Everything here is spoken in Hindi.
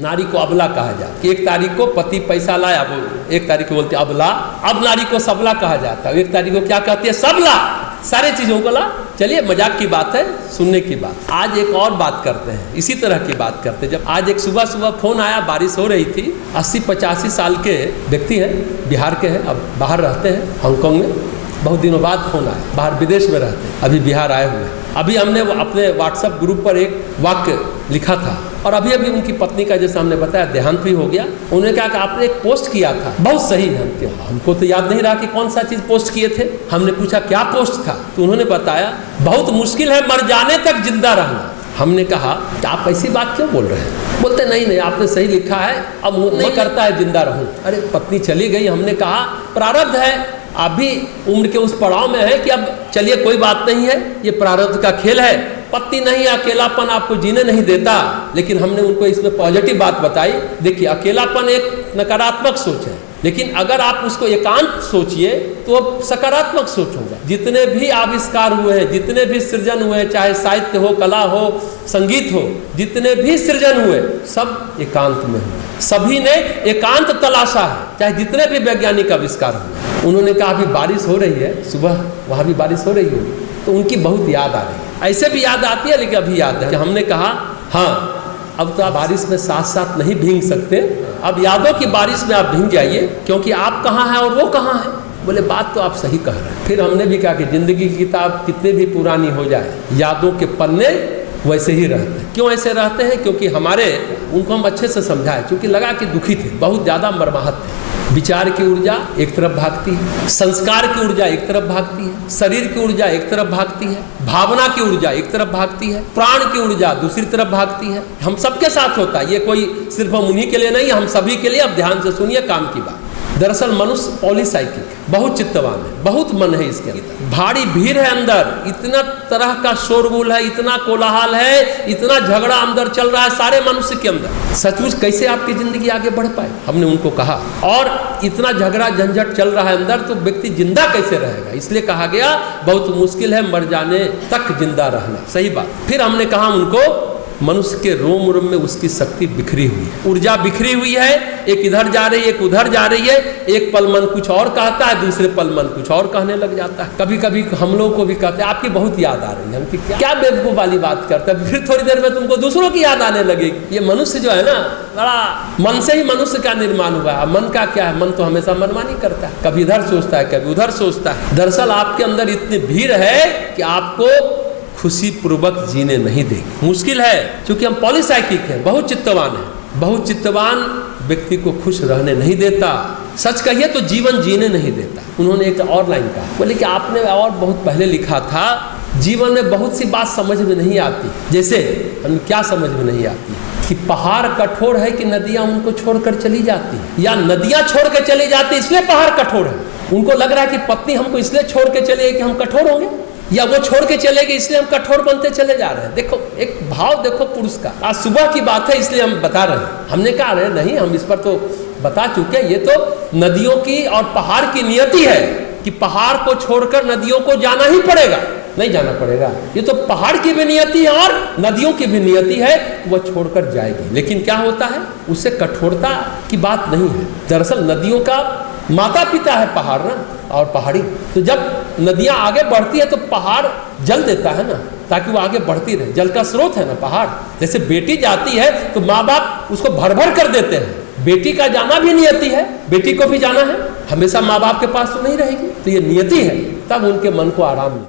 नारी को अबला कहा जाता है कि 1 तारीख को पति पैसा लाया, वो 1 तारीख को बोलते अबला। अब नारी को सबला कहा जाता है, 1 तारीख को क्या कहती है, सबला, सारे चीजों को ला। चलिए मजाक की बात है, सुनने की बात। आज एक और बात करते हैं, इसी तरह की बात करते हैं। जब आज एक सुबह सुबह फोन आया, बारिश हो रही थी, 80-85 साल के व्यक्ति हैं, बिहार के हैं, अब बाहर रहते हैं हांगकांग में। बहुत दिनों बाद फोन आया, बाहर विदेश में रहते हैं, अभी बिहार आए हुए हैं। अभी हमने अपने व्हाट्सएप ग्रुप पर एक वाक्य लिखा था और अभी अभी उनकी पत्नी का जैसा हमने बताया देहांत भी हो गया। उन्होंने कहा कि आपने एक पोस्ट किया था, बहुत सही है। हमको तो याद नहीं रहा कि कौन सा चीज़ पोस्ट किए थे। हमने पूछा क्या पोस्ट था, तो उन्होंने बताया बहुत मुश्किल है मर जाने तक जिंदा रहना। हमने कहा कि आप ऐसी बात क्यों बोल रहे हैं? बोलते नहीं आपने सही लिखा है, अब नहीं करता है जिंदा रहूं। अरे पत्नी चली गई, हमने कहा प्रारब्ध है, आप भी उम्र के उस पड़ाव में है कि अब चलिए कोई बात नहीं है, ये प्रारब्ध का खेल है। पत्नी नहीं, अकेलापन आपको जीने नहीं देता, लेकिन हमने उनको इसमें पॉजिटिव बात बताई। देखिए अकेलापन एक नकारात्मक सोच है, लेकिन अगर आप उसको एकांत सोचिए तो अब सकारात्मक सोच होगा। जितने भी आविष्कार हुए हैं, जितने भी सृजन हुए, चाहे साहित्य हो, कला हो, संगीत हो, जितने भी सृजन हुए सब एकांत में हुए। सभी ने एकांत तलाशा है, चाहे जितने भी वैज्ञानिक आविष्कार हुए। उन्होंने कहा अभी बारिश हो रही है, सुबह वहाँ भी बारिश हो रही हो, तो उनकी बहुत याद आ रही है। ऐसे भी याद आती है, लेकिन अभी याद है। हमने कहा हाँ अब तो आप बारिश में साथ साथ नहीं भीग सकते, अब यादों की बारिश में आप भीग जाइए, क्योंकि आप कहाँ हैं और वो कहाँ है। बोले बात तो आप सही कह रहे हैं। फिर हमने भी कहा कि जिंदगी की किताब कितनी भी पुरानी हो जाए, यादों के पन्ने वैसे ही रहते हैं। क्यों ऐसे रहते हैं? क्योंकि उनको हम अच्छे से समझाए, क्योंकि लगा कि दुखी थे, बहुत ज़्यादा मर्माहत थे। विचार की ऊर्जा एक तरफ भागती है, संस्कार की ऊर्जा एक तरफ भागती है, शरीर की ऊर्जा एक तरफ भागती है, भावना की ऊर्जा एक तरफ भागती है, प्राण की ऊर्जा दूसरी तरफ भागती है। हम सबके साथ होता है, ये कोई सिर्फ हम उन्हीं के लिए नहीं, हम सभी के लिए। अब ध्यान से सुनिए काम की बात। दरअसल मनुष्य पॉलीसाइकिक, बहुत चित्तवान है, बहुत मन है इसके अंदर, भारी भीड़ है अंदर, इतना तरह का शोरगुल है, इतना कोलाहल है, इतना झगड़ा अंदर चल रहा है सारे मनुष्य के अंदर। सचमुच कैसे आपकी जिंदगी आगे बढ़ पाए? हमने उनको कहा, और इतना झगड़ा झंझट चल रहा है अंदर, तो व्यक्ति जिंदा कैसे रहेगा? इसलिए कहा गया बहुत मुश्किल है मर जाने तक जिंदा रहना। सही बात। फिर हमने कहा उनको मनुष्य के रोम रोम में उसकी शक्ति बिखरी हुई है, ऊर्जा बिखरी हुई है, एक इधर जा रही है, एक उधर जा रही है। एक पल मन कुछ और कहता है, दूसरे पल मन कुछ और कहने लग जाता है। कभी कभी हम लोग को भी कहते हैं आपकी बहुत याद आ रही है। हम क्या बेवकूफ वाली बात करते हैं, फिर थोड़ी देर में तुमको दूसरों की याद आने लगेगी। ये मनुष्य जो है ना, बड़ा मन से ही मनुष्य का निर्माण हुआ है। मन का क्या है? मन तो हमेशा मनमानी करता है, कभी इधर सोचता है, कभी उधर सोचता है। दरअसल आपके अंदर इतनी भीड़ है कि आपको खुशी पूर्वक जीने नहीं देगी। मुश्किल है, क्योंकि हम पॉलीसाइकिक हैं, बहुत चित्तवान हैं। बहुत चित्तवान व्यक्ति को खुश रहने नहीं देता, सच कहिए तो जीवन जीने नहीं देता। उन्होंने एक और लाइन कहा, बोले कि आपने और बहुत पहले लिखा था, जीवन में बहुत सी बात समझ में नहीं आती। जैसे हम क्या समझ में नहीं आती कि पहाड़ कठोर है कि नदियाँ उनको छोड़कर चली जाती, या नदियाँ छोड़ के चली जाती इसलिए पहाड़ कठोर है। उनको लग रहा है कि पत्नी हमको इसलिए छोड़ के चली गई कि हम कठोर होंगे, या वो छोड़ के चले गए इसलिए हम कठोर बनते चले जा रहे हैं। देखो एक भाव देखो पुरुष का। आज सुबह की बात है इसलिए हम बता रहे हैं। हमने कहा रहे नहीं, हम इस पर तो बता चुके हैं। ये तो नदियों की और पहाड़ की नियति है कि पहाड़ को छोड़कर नदियों को जाना ही पड़ेगा, नहीं जाना पड़ेगा। ये तो पहाड़ की भी नियति है और नदियों की भी नियति है, वो छोड़कर जाएगी। लेकिन क्या होता है, उससे कठोरता की बात नहीं है। दरअसल नदियों का माता पिता है पहाड़ ना, और पहाड़ी। तो जब नदियां आगे बढ़ती है तो पहाड़ जल देता है ना, ताकि वो आगे बढ़ती रहे। जल का स्रोत है ना पहाड़। जैसे बेटी जाती है तो माँ बाप उसको भर भर कर देते हैं। बेटी का जाना भी नियति है, बेटी को भी जाना है, हमेशा माँ बाप के पास तो नहीं रहेगी। तो ये नियति है, तब उनके मन को आराम मिले।